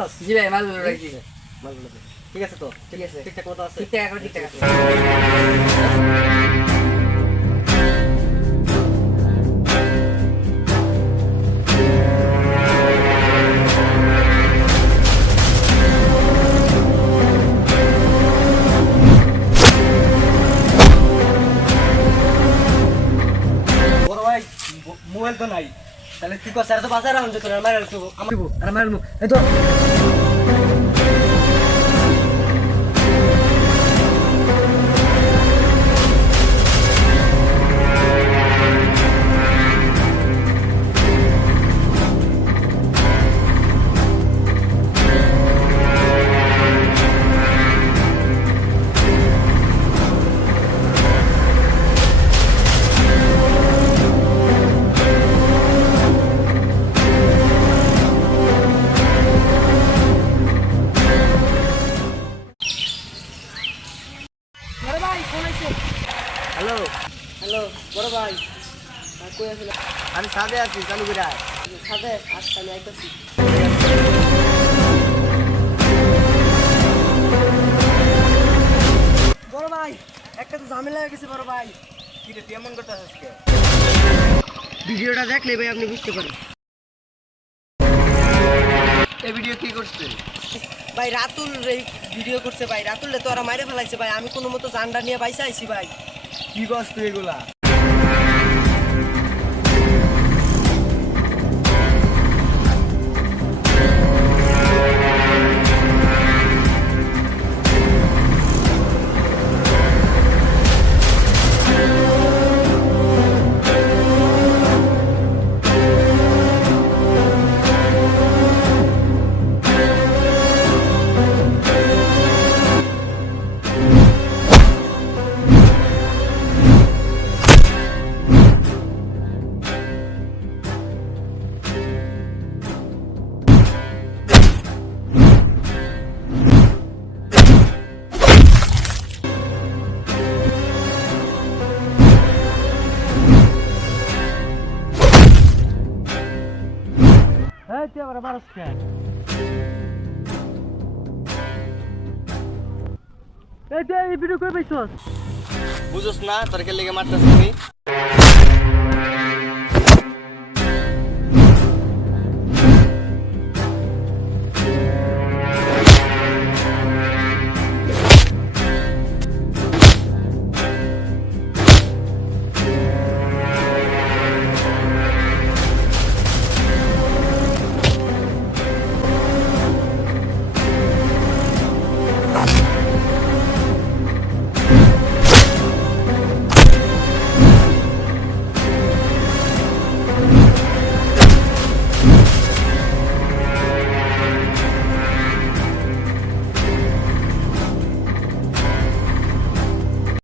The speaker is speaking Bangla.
রাখছস? জি ভাই মালগুলো রাখছি। মালগুলো দে। ঠিক আছে তো? ঠিক আছে। ঠিকঠাক মতো আছে? ঠিকঠাক এখন ঠিকঠাক আছে। বড় ভাই মোবাইল তো নাই, তাহলে কি কর? স্যার তো বাজার রাখুন যে তোর মারা রাখবো আমার মারবো এই তো। বড় ভাই ফোন আইছে। হ্যালো, হ্যালো বড় ভাই, কই আছিস? আমি সাদে আছি, চালু করে আয়। সাথে আজকে আমি আইতাছি। বড় ভাই একটা তো ঝামেলা হয়ে গেছে বড় ভাই। কি রে তুই এমন করতেছিস আজকে? ভিডিওটা দেখলে ভাই আপনি বুঝতে পারেন। এই ভিডিও কি করছিস? ভাই রাতুল এই ভিডিও করছে ভাই, রাতুল তো ওরা মাইরে ফেলাইছে ভাই, আমি কোনো মতো জানডা নিয়ে বাইসা আইছি ভাই। কি করছিস তুই এগুলা? এই তুই আবার মারস কেন? এই তুই এই ভিডিও কই পাইছস? বুঝছ না তোর কে লেগে মারতেছিস আমি?